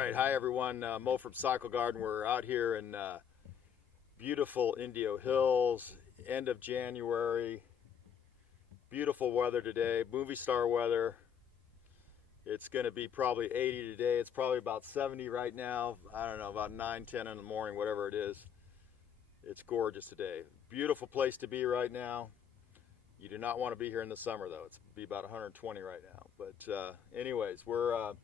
right, hi everyone. Mo from Cycle Garden. We're out here in beautiful Indio Hills, end of January. Beautiful weather today, movie star weather. It's going to be probably 80 today. It's probably about 70 right now. I don't know, about 9, 10 in the morning, whatever it is. It's gorgeous today. Beautiful place to be right now. You do not want to be here in the summer though. It's be about 120 right now. But anyways, we're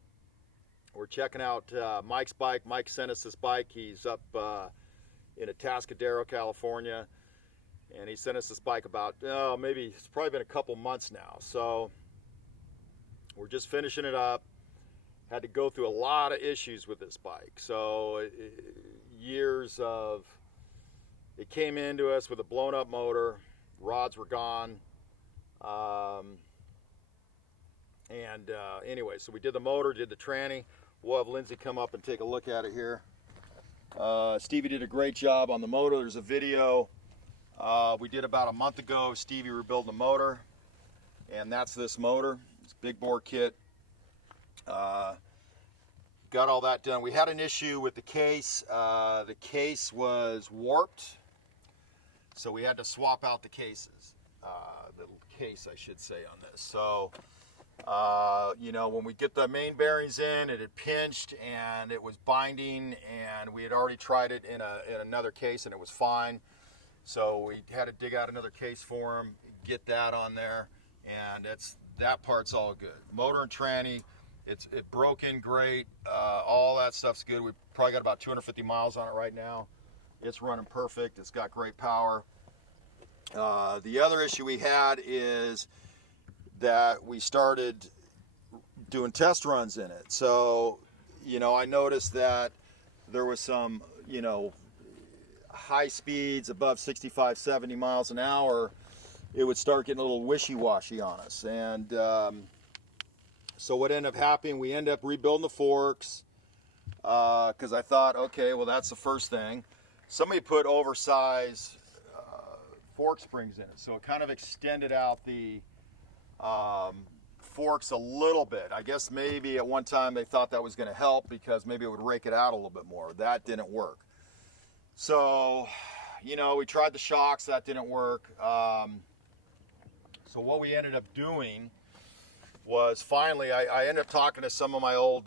checking out Mike's bike. Mike sent us this bike. He's up in Atascadero, California, and he sent us this bike about, maybe it's probably been a couple months now. So we're just finishing it up. Had to go through a lot of issues with this bike. So years of, it came into us with a blown up motor, rods were gone. Anyway, so we did the motor, did the tranny. We'll have Lindsay come up and take a look at it here. Stevie did a great job on the motor. There's a video we did about a month ago. Stevie rebuilt the motor, and that's this motor. It's a big bore kit. Got all that done. We had an issue with the case. The case was warped, so we had to swap out the cases. The case, I should say, on this. So you know, when we get the main bearings in, it had pinched and it was binding, and we had already tried it in another case and it was fine. So we had to dig out another case for him, get that on there, and that part's all good. Motor and tranny, it broke in great. All that stuff's good. We've probably got about 250 miles on it right now. It's running perfect. It's got great power. The other issue we had is that we started doing test runs in it. So, you know, I noticed that there was some, you know, high speeds above 65, 70 miles an hour. It would start getting a little wishy-washy on us. And so what ended up happening, we ended up rebuilding the forks because I thought, okay, well, that's the first thing. Somebody put oversized fork springs in it. So it kind of extended out the forks a little bit. I guess maybe at one time they thought that was going to help because maybe it would rake it out a little bit more. That didn't work. So, you know, we tried the shocks. That didn't work. So what we ended up doing was finally, I ended up talking to some of my old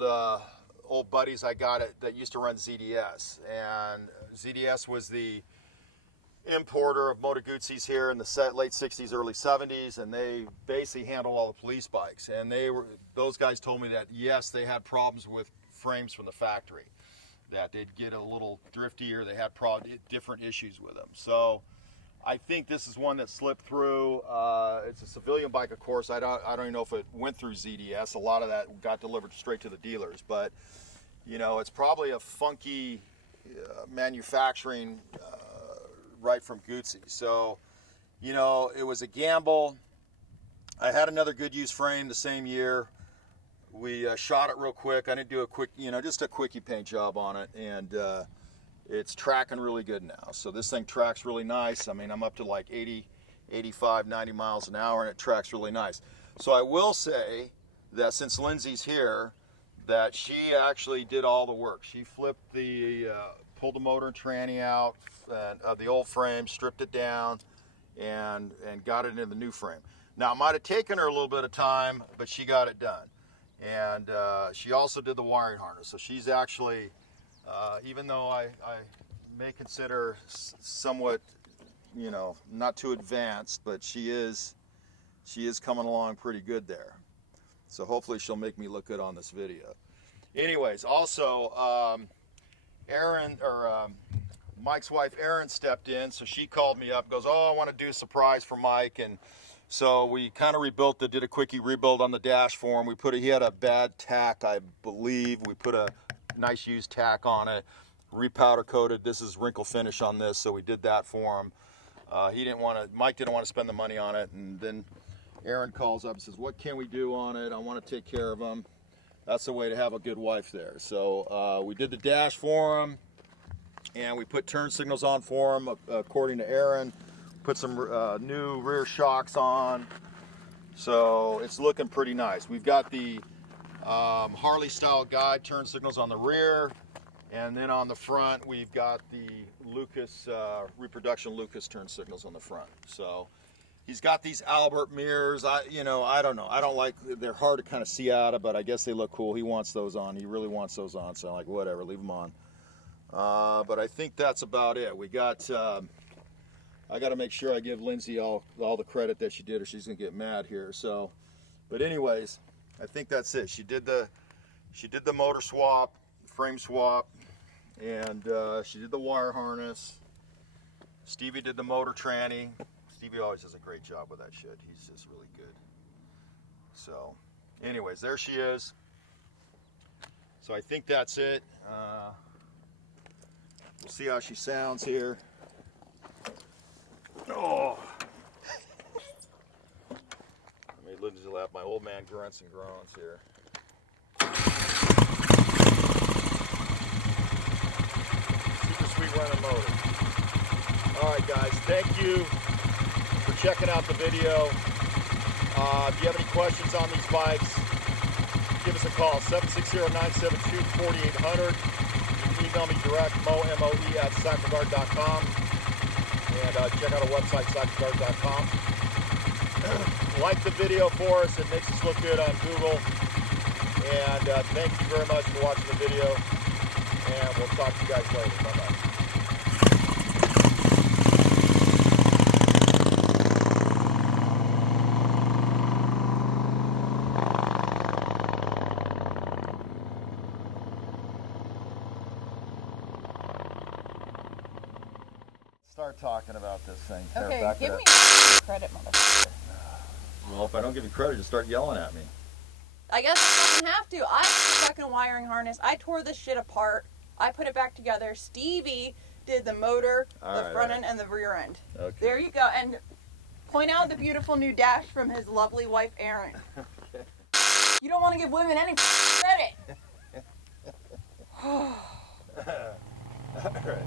buddies I got that used to run ZDS. And ZDS was the importer of Moto Guzzi's here in the late 60s, early 70s, and they basically handled all the police bikes. And those guys told me that yes, they had problems with frames from the factory, that they'd get a little driftier, they had different issues with them. So I think this is one that slipped through. It's a civilian bike, of course. I don't even know if it went through ZDS. A lot of that got delivered straight to the dealers, but you know, it's probably a funky manufacturing right from Guzzi. So, you know, it was a gamble. I had another good use frame the same year. We shot it real quick. I didn't do a quick, you know, just a quickie paint job on it, and it's tracking really good now. So this thing tracks really nice. I mean, I'm up to like 80, 85, 90 miles an hour, and it tracks really nice. So I will say that since Lindsay's here, that she actually did all the work. She flipped pulled the motor and tranny out of the old frame, stripped it down, and got it into the new frame. Now, it might have taken her a little bit of time, but she got it done. And she also did the wiring harness. So she's actually, even though I may consider somewhat, you know, not too advanced, but she is coming along pretty good there. So hopefully she'll make me look good on this video. Anyways, also, Mike's wife Erin stepped in, so she called me up, goes, oh, I want to do a surprise for Mike. And so we kind of did a quickie rebuild on the dash for him. He had a bad tack, I believe. We put a nice used tack on it, repowder coated. This is wrinkle finish on this, so we did that for him. Mike didn't want to spend the money on it, and then Erin calls up and says, what can we do on it? I want to take care of him. That's the way to have a good wife there. So we did the dash for him, and we put turn signals on for him, according to Erin. Put some new rear shocks on. So it's looking pretty nice. We've got the Harley style guide turn signals on the rear, and then on the front we've got the Lucas reproduction Lucas turn signals on the front. So he's got these Albert mirrors. I don't know. I don't like. They're hard to kind of see out of, but I guess they look cool. He wants those on. He really wants those on. So I'm like, whatever, leave them on. But I think that's about it. We got. I got to make sure I give Lindsay all the credit that she did, or she's gonna get mad here. So, but anyways, I think that's it. She did the motor swap, frame swap, and she did the wire harness. Stevie did the motor tranny. Stevie always does a great job with that shit. He's just really good. So, anyways, there she is. So I think that's it. We'll see how she sounds here. Oh. I made Lindsay laugh. My old man grunts and groans here. Super sweet running motor. Alright guys, thank you for checking out the video. If you have any questions on these bikes, give us a call, 760-972-4800. You can email me direct, moe@cycleguard.com. And check out our website, cycleguard.com. Like the video for us. It makes us look good on Google. And thank you very much for watching the video. And we'll talk to you guys later. Bye-bye. Start talking about this thing. Okay, give me credit, motherfucker. Well, if I don't give you credit, just start yelling at me. I guess I don't have to. I have the fucking wiring harness. I tore this shit apart. I put it back together. Stevie did the motor, the front end, and the rear end. Okay. There you go. And point out the beautiful new dash from his lovely wife, Erin. Okay. You don't want to give women any credit. All right.